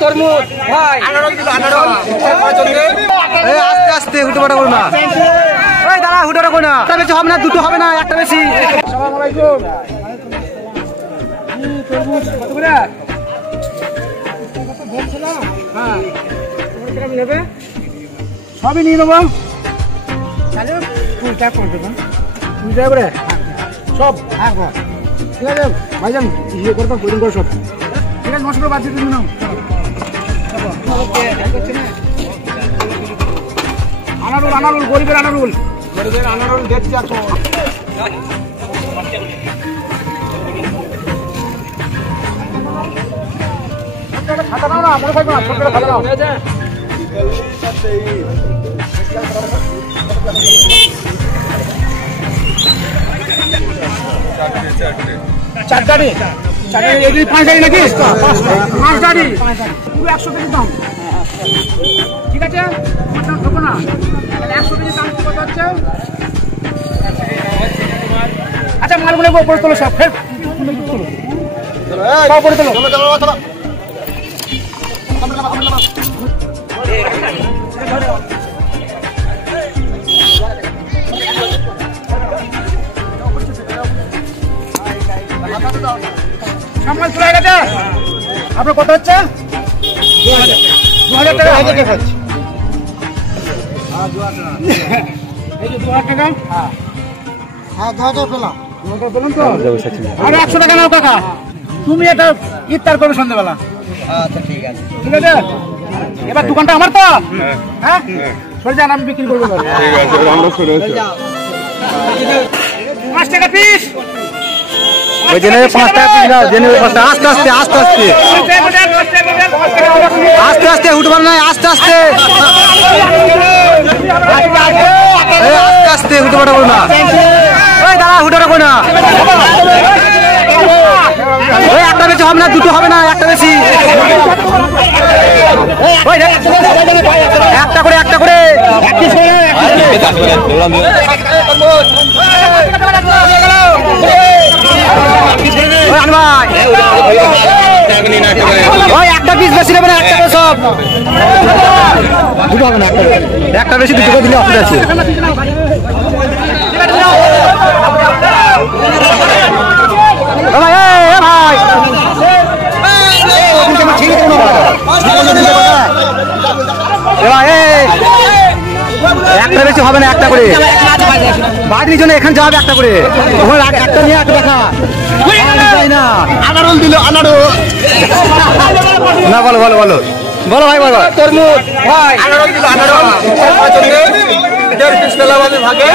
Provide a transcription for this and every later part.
তরমুজ ভাই আস্তে আস্তে হুটো পাটা করো না ওই দাঁড়া হুটোটা করো না একটা বেশি হবে না দুটো হবে না একটা বেশি আসসালামু আলাইকুম তরমুজ কত করে হ্যাঁ নেবে সবই নিয়ে নেবো তাহলে ফুলটা করে দেবো ফুলটা করে সব হ্যাঁ ঠিক আছে ভাইজান ইয়ে করবো প্রয়োজন করে সব ঠিক আছে মশলা বাদ দিয়ে তুমি নাও আনারুল আনারুল গরিবের আনারুল দেখছি এখন খাতা নাও না মনে থাকবে না ছোট খাতা নাও চার গাড়ি পাঁচ গাড়ি নাকি পাঁচ গাড়ি পুরো 100 কেজি দাম ঠিক আছে ঠকো না 100 কেজি দাম কত হচ্ছে আচ্ছা মালগুলো উপরে তোলো সব ফের সব উপরে তোলো সামাল চলে গেছে আপনার কত হচ্ছে 2000 টাকা এই যে 2000 টাকা হ্যাঁ 2000 পেলাম 2000 পেলাম তো আর 100 টাকা নাও কাকা তুমি এটা ইফতার করবে সন্ধ্যাবেলা আচ্ছা ঠিক আছে এবার দোকানটা আমার তো হ্যাঁ সরে যান আমি বিক্রি করবো ঠিক আছে আমরা সরে যাই 5 টাকা পিস ওই জেনে 5 টাকা পিস না জেনে 5 টাকা আস্তে আস্তে আস্তে আস্তে আস্তে উঠবার না আস্তে আস্তে আস্তে আস্তে উঠবাটা করো না ওই দাঁড়া উঠবাটা করো না ওই একটা বেশি হবে না দুটো হবে না একটা বেশি একটা করে ওই একটা পিস বেশি নেবে না একটা করে সব দুটো হবে না একটা বেশি দুটো করে দিলে অসুবিধা আছে একটা বেশি হবে না একটা করে বাড়ির জন্য এখানে যাবে একটা করে একটা নিয়ে একটা দেখা না আনারুল দিল আনারুল না বলো বলো বলো বলো ভাই বলো তরমুজ ভাই আনারুল দিল আনারুল ভাগে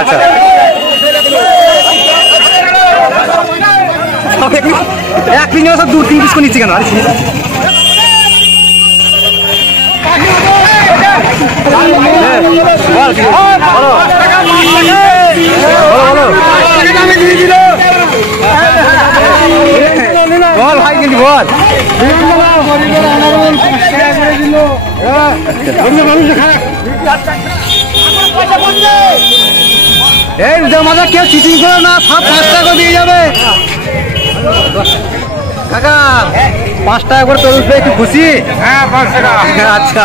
আচ্ছা এক পিস সব 2-3 পিস করে নিচ্ছি কেন বল ভাই কিন্তু বল এই মজা কেউ চিটিং করো না সব 5 টাকা দিয়ে যাবে কাকা 5 টাকা করে তরমুজ পেয়ে একটু খুশি হ্যাঁ 5 টাকা আচ্ছা